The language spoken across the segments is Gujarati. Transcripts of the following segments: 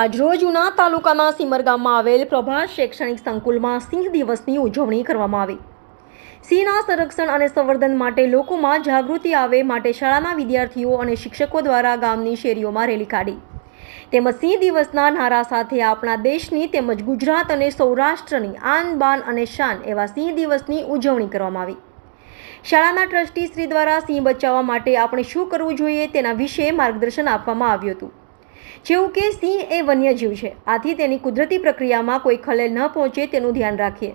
આજરોજ ઉના તાલુકાના સિમર ગામમાં આવેલ પ્રભાસ શૈક્ષણિક સંકુલમાં સિંહ દિવસની ઉજવણી કરવામાં આવી. સિંહના સંરક્ષણ અને સંવર્ધન માટે લોકોમાં જાગૃતિ આવે માટે શાળાના વિદ્યાર્થીઓ અને શિક્ષકો દ્વારા ગામની શેરીઓમાં રેલી કાઢી. તેમજ સિંહ દિવસના નારા સાથે આપણા દેશની તેમજ ગુજરાત અને સૌરાષ્ટ્રની આન બાન અને શાન એવા સિંહ દિવસની ઉજવણી કરવામાં આવી. શાળાના ટ્રસ્ટી શ્રી દ્વારા સિંહ બચાવવા માટે આપણે શું કરવું જોઈએ તેના વિશે માર્ગદર્શન આપવામાં આવ્યું હતું. જેવું કે સિંહ એ વન્યજીવ છે. આથી તેની કુદરતી પ્રક્રિયામાં કોઈ ખલેલ ન પહોંચે તેનું ધ્યાન રાખીએ.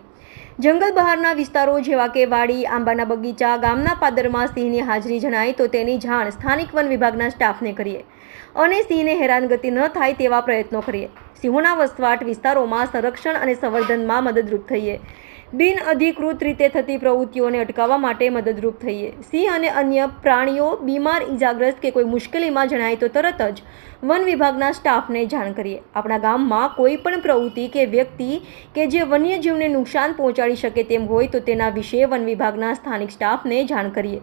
જંગલ બહારના વિસ્તારો જેવા કે વાડી, આંબાના બગીચા, ગામના પાદરમાં સિંહની હાજરી જણાય તો તેની જાણ સ્થાનિક વન વિભાગના સ્ટાફને કરીએ અને સિંહને હેરાનગતિ ન થાય તેવા પ્રયત્નો કરીએ. સિંહોના વસવાટ વિસ્તારોમાં સંરક્ષણ અને સંવર્ધનમાં મદદરૂપ થઈએ. બિન અધિકૃત રીતે થતી પ્રવૃત્તિઓને અટકાવવા માટે મદદરૂપ થઈએ. સિંહ અને અન્ય પ્રાણીઓ બીમાર ઇજાગ્રસ્ત કે કોઈ મુશ્કેલીમાં જણાય તો તરત જ વન વિભાગના સ્ટાફને જાણ કરીએ. આપણા ગામમાં કોઈ પણ પ્રવૃત્તિ કે વ્યક્તિ કે જે વન્યજીવને નુકસાન પહોંચાડી શકે તેમ હોય તો તેના વિશે વન વિભાગના સ્થાનિક સ્ટાફને જાણ કરીએ.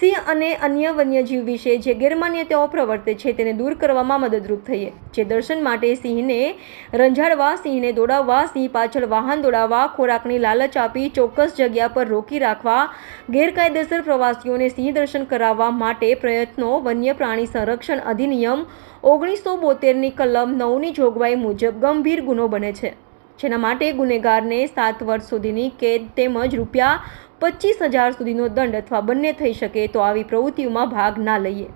સિંહ અને અન્ય વન્યજીવ વિશે જે ગેરમાન્યતાઓ પ્રવર્તે છે તેને દૂર કરવામાં મદદરૂપ થઈએ. જે દર્શન માટે સિંહને રંજાડવા, સિંહને દોડાવવા, સિંહ પાછળ વાહન દોડાવવા, ખોરાકની લાલચ આપી ચોક્કસ જગ્યા પર રોકી રાખવા, ગેરકાયદેસર પ્રવાસીઓને સિંહ દર્શન કરાવવા માટે પ્રયત્નો, વન્ય પ્રાણી સંરક્ષણ અધિનિયમ ઓગણીસો બોતેરની કલમ નવની જોગવાઈ મુજબ ગંભીર ગુનો બને છે. જેના માટે ગુનેગારને સાત વર્ષ સુધીની કેદ તેમજ રૂપિયા પચીસ હજાર સુધીનો દંડ અથવા બંને થઈ શકે તો આવી પ્રવૃત્તિઓમાં ભાગ ના લઈએ.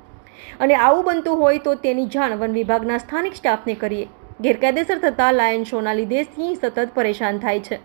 અને આવું બનતું હોય તો તેની જાણ વન વિભાગના સ્થાનિક સ્ટાફને કરીએ. ગેરકાયદેસર થતા લાયન શોના લીધે સિંહ સતત પરેશાન થાય છે.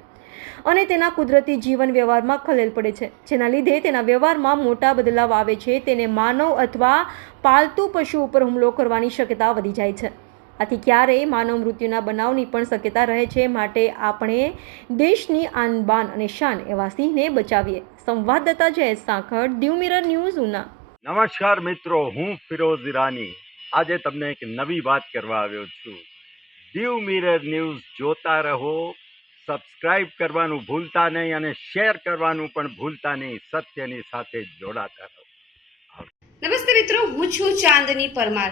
અને તેના કુદરતી જીવન વ્યવહારમાં ખલેલ પડે છે. જેના લીધે તેના વ્યવહારમાં મોટા બદલાવ આવે છે. તેને માનવ અથવા પાલતુ પશુ ઉપર હુમલો કરવાની શક્યતા વધી જાય છે. આથી ક્યારેય માનવ મૃત્યુના બનાવની પણ શક્યતા રહે છે. માટે આપણે દેશની આન બાન અને શાન એવા સિંહને બચાવીએ. સંવાદદાતા જયેશ સાંખડ દીવ મિરર ન્યૂઝ ઉના. નમસ્કાર મિત્રો હું ફિરોઝ ઈરાની. આજે તમને એક નવી વાત કરવા આવ્યો છું. દીવ મિરર ન્યૂઝ જોતા રહો સબસ્ક્રાઇબ કરવાનું ભૂલતા નહીં અને શેર કરવાનું પણ ભૂલતા નહીં સત્યની સાથે જોડાતા રહો. નમસ્તે મિત્રો હું છું ચાંદની પરમાર.